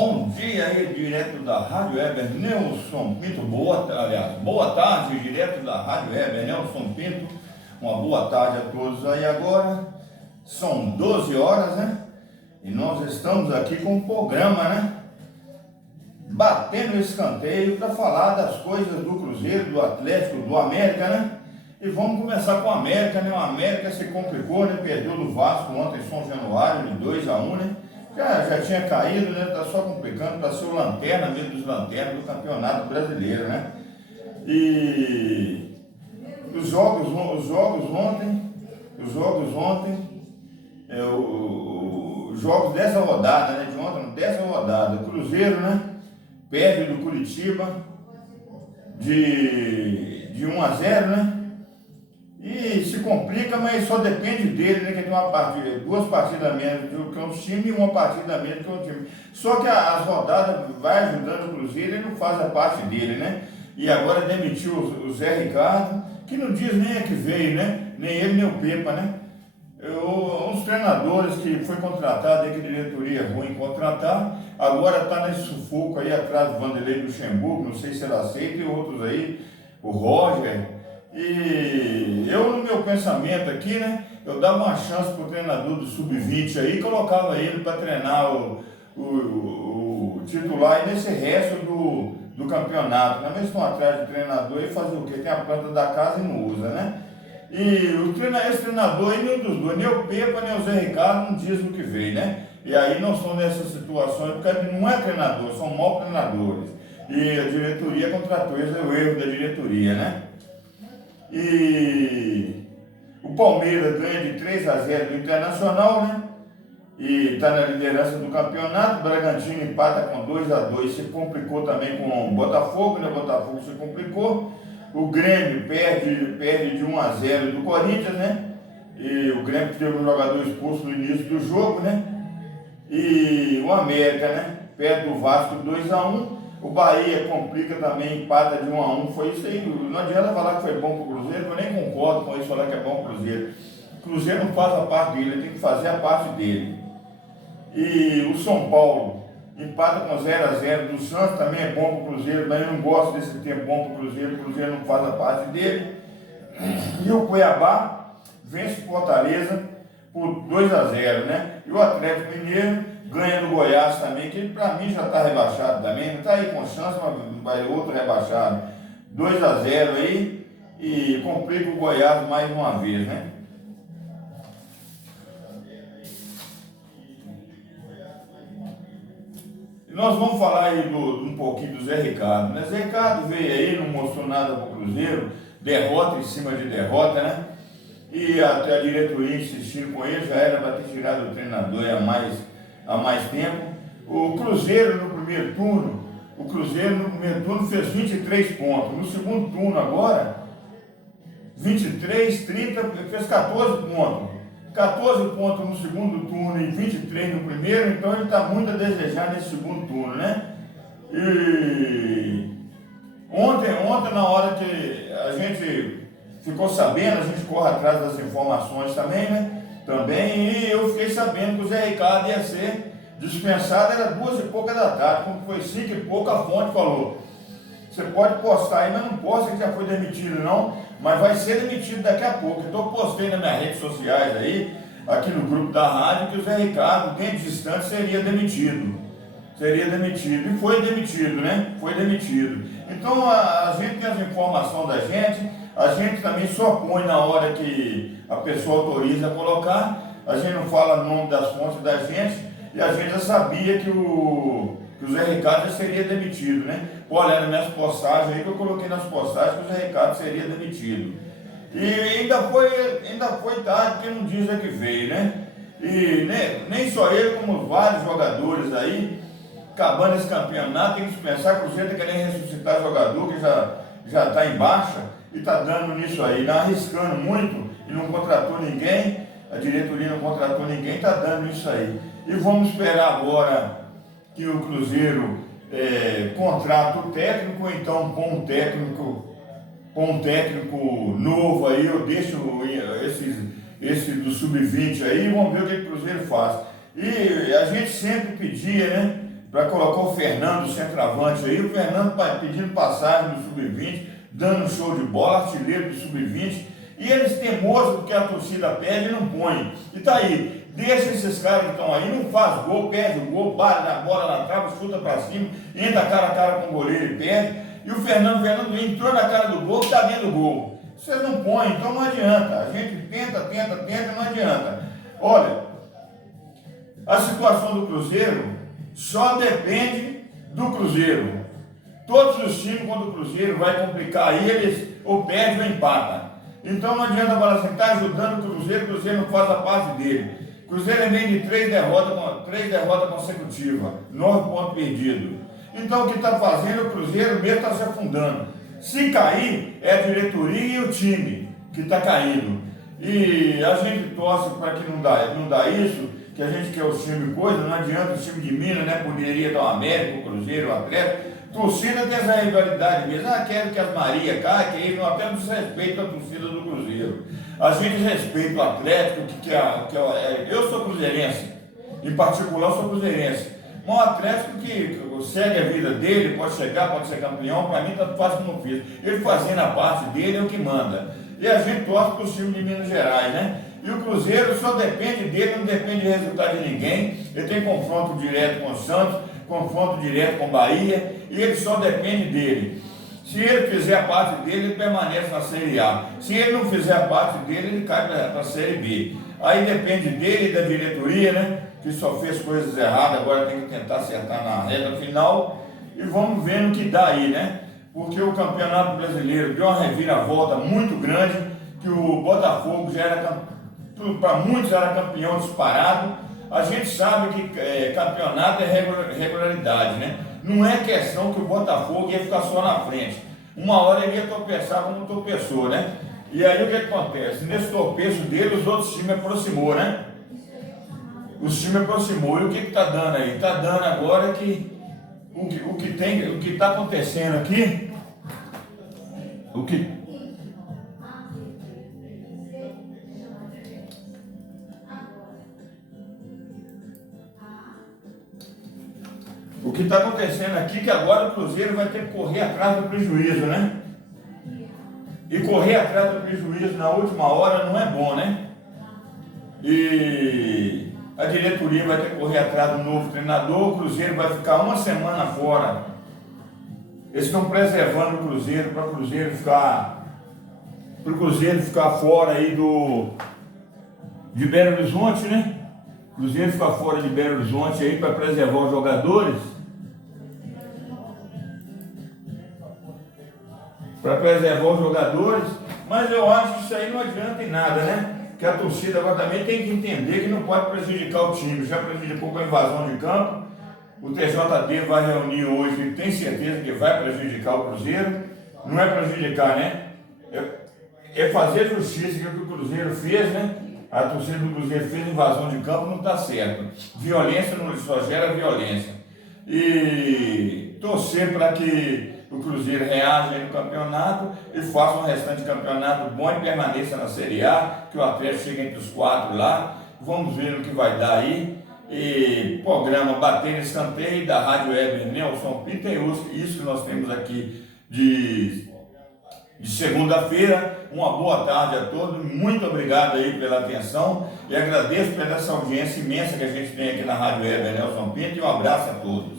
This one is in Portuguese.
Bom dia aí, direto da Rádio Weber, Nelson Pinto. Boa tarde, direto da Rádio Weber, Nelson Pinto. Uma boa tarde a todos aí agora. São 12 horas, né? E nós estamos aqui com um programa, né? Batendo escanteio para falar das coisas do Cruzeiro, do Atlético, do América, né? E vamos começar com o América, né? O América se complicou, né? Perdeu do Vasco ontem em São Januário de 2-1, né? Já tinha caído, né? Tá só complicando para ser o lanterna, mesmo dos lanternas do Campeonato Brasileiro, né? E os jogos ontem, os jogos dessa rodada, né? De ontem, dessa rodada, o Cruzeiro, né? Perde do Curitiba de 1-0, né? E se complica, mas só depende dele, né? Que tem duas partidas menos do que um time e uma partida menos que um time. Só que as rodadas vai ajudando o Cruzeiro e não faz a parte dele, né? E agora demitiu o Zé Ricardo, que não diz nem a que veio, né? Nem ele, nem o Pepa, né? Uns treinadores que foi contratado aí, que a diretoria é ruim contratar, agora está nesse sufoco aí atrás do Vanderlei Luxemburgo, não sei se ele aceita, e outros aí, o Roger. E eu, no meu pensamento aqui, né, eu dava uma chance pro treinador do Sub-20 aí, colocava ele para treinar o titular e nesse resto do campeonato, né? Mesmo estão atrás de treinador e fazer o quê? Tem a planta da casa e não usa, né? E esse treinador aí, nenhum dos dois, nem o Pepa, nem o Zé Ricardo, não diz o que veio, né? E aí nós estamos nessa situação, porque não é treinador, são maus treinadores. E a diretoria contratou, esse é o erro da diretoria, né? E o Palmeiras ganha de 3-0 do Internacional, né? E está na liderança do campeonato. O Bragantino empata com 2-2, se complicou também com o Botafogo, né? O Botafogo se complicou. O Grêmio perde de 1-0 do Corinthians, né? E o Grêmio teve um jogador expulso no início do jogo, né? E o América, né? Perde do Vasco 2-1. O Bahia complica também, empata de 1-1. Foi isso aí. Não adianta falar que foi bom para o Cruzeiro, eu nem concordo com isso, falar que é bom para o Cruzeiro. O Cruzeiro não faz a parte dele, ele tem que fazer a parte dele. E o São Paulo empata com 0-0 do Santos, também é bom para o Cruzeiro, mas eu não gosto desse tempo bom para o Cruzeiro não faz a parte dele. E o Cuiabá vence o Fortaleza por 2-0, né? E o Atlético Mineiro ganha do Goiás também, que para mim já está rebaixado também, não está aí com chance, mas vai outro rebaixado. 2-0 aí e complica o Goiás mais uma vez, né? Nós vamos falar aí um pouquinho do Zé Ricardo, né? Zé Ricardo veio aí, não mostrou nada para o Cruzeiro, derrota em cima de derrota, né? E até a diretoria insistindo com ele, já era para ter tirado o treinador há mais tempo. O Cruzeiro no primeiro turno fez 23 pontos. No segundo turno agora, 23, 30, fez 14 pontos. 14 pontos no segundo turno e 23 no primeiro, então ele está muito a desejar nesse segundo turno, né? E ontem na hora que a gente ficou sabendo, a gente corre atrás das informações também, né? E eu fiquei sabendo que o Zé Ricardo ia ser dispensado, era 2 e pouca da tarde, quando foi 5 e pouca, a fonte falou: você pode postar aí, mas não posta que já foi demitido não, mas vai ser demitido daqui a pouco. Então eu postei nas minhas redes sociais aí, aqui no grupo da rádio, que o Zé Ricardo, dentro de instante, seria demitido. E foi demitido, né? Foi demitido. Então a gente tem as informações da gente, a gente também só põe na hora que a pessoa autoriza a colocar, a gente não fala o nome das fontes da gente, e a gente já sabia que o Zé Ricardo já seria demitido, né? Olha, nas minhas postagens aí, que eu coloquei nas postagens que o Zé Ricardo seria demitido. E ainda foi tarde, porque não diz a que veio, né? E nem só ele, como vários jogadores aí, acabando esse campeonato, tem que dispensar, que o Cruzeiro está querendo ressuscitar jogador que já está em baixa e está dando nisso aí, está arriscando muito e não contratou ninguém, a diretoria não contratou ninguém, está dando isso aí. E vamos esperar agora que o Cruzeiro contrata o técnico, ou então põe um técnico novo aí, eu deixo esse do Sub-20 aí, vamos ver o que o Cruzeiro faz. E a gente sempre pedia, né? para colocar o Fernando, centroavante aí, o Fernando pedindo passagem no Sub-20, dando show de bola, artilheiro do Sub-20, e eles teimosos porque a torcida pede e não põe. E tá aí, deixa esses caras que estão aí, não faz gol, perde o gol, bate na bola na trave, chuta para cima, entra cara a cara com o goleiro e perde, e o Fernando entrou na cara do gol, está dentro do gol. Vocês não põem, então não adianta, a gente tenta, não adianta. Olha, a situação do Cruzeiro só depende do Cruzeiro. Todos os times, quando o Cruzeiro vai complicar aí, eles ou perdem ou empatam. Então não adianta falar assim, está ajudando o Cruzeiro não faz a parte dele. O Cruzeiro vem de 3 derrotas consecutivas, 9 pontos perdidos. Então o que está fazendo o Cruzeiro mesmo está se afundando. Se cair, é a diretoria e o time que está caindo. E a gente torce para que não dá isso, que a gente quer o time coisa, não adianta o time de Minas, né? Poderia dar o América, o Cruzeiro, o Atlético. Torcida tem essa rivalidade mesmo. Quero que as Maria caia, que aí não até desrespeito a torcida do Cruzeiro. A gente respeita o Atlético, eu sou cruzeirense, em particular eu sou cruzeirense. Mas o Atlético que segue a vida dele, pode chegar, pode ser campeão, para mim tanto faz como fiz. Ele fazendo a parte dele é o que manda. E a gente torce para o time de Minas Gerais, né? E o Cruzeiro só depende dele, não depende do resultado de ninguém. Ele tem confronto direto com o Santos, confronto direto com o Bahia, e ele só depende dele. Se ele fizer a parte dele, ele permanece na Série A. Se ele não fizer a parte dele, ele cai para a Série B. Aí depende dele e da diretoria, né? Que só fez coisas erradas, agora tem que tentar acertar na reta final. E vamos ver no que dá aí, né? Porque o Campeonato Brasileiro deu uma reviravolta muito grande, que o Botafogo já era, para muitos, era campeão disparado. A gente sabe que campeonato é regularidade, né? Não é questão que o Botafogo ia ficar só na frente. Uma hora ele ia tropeçar como tropeçou, né? E aí o que acontece? Nesse tropeço dele, os outros times aproximou, né? Os times aproximou. E o que está dando aí? Está dando agora que o que está acontecendo aqui, o que está acontecendo aqui, que agora o Cruzeiro vai ter que correr atrás do prejuízo, né? E correr atrás do prejuízo na última hora não é bom, né? E a diretoria vai ter que correr atrás do novo treinador, o Cruzeiro vai ficar uma semana fora. Eles estão preservando o Cruzeiro para o Cruzeiro ficar fora aí de Belo Horizonte, né? O Cruzeiro ficar fora de Belo Horizonte aí para preservar os jogadores. Mas eu acho que isso aí não adianta em nada, né? Que a torcida agora também tem que entender que não pode prejudicar o time. Já prejudicou com a invasão de campo. O TJD vai reunir hoje, tem certeza que vai prejudicar o Cruzeiro. Não é prejudicar, né? É fazer justiça, que é o que o Cruzeiro fez, né? A torcida do Cruzeiro fez invasão de campo, não está certo. Violência não só gera violência. E torcer para que o Cruzeiro reaja aí no campeonato e faça um restante campeonato bom e permaneça na Série A, que o Atlético chegue entre os 4 lá. Vamos ver o que vai dar aí. E programa Bater no Escanteio da Rádio Web Nelson Pinto, isso que nós temos aqui de segunda-feira. Uma boa tarde a todos, muito obrigado aí pela atenção e agradeço pela essa audiência imensa que a gente tem aqui na Rádio Web Nelson Pinto, e um abraço a todos.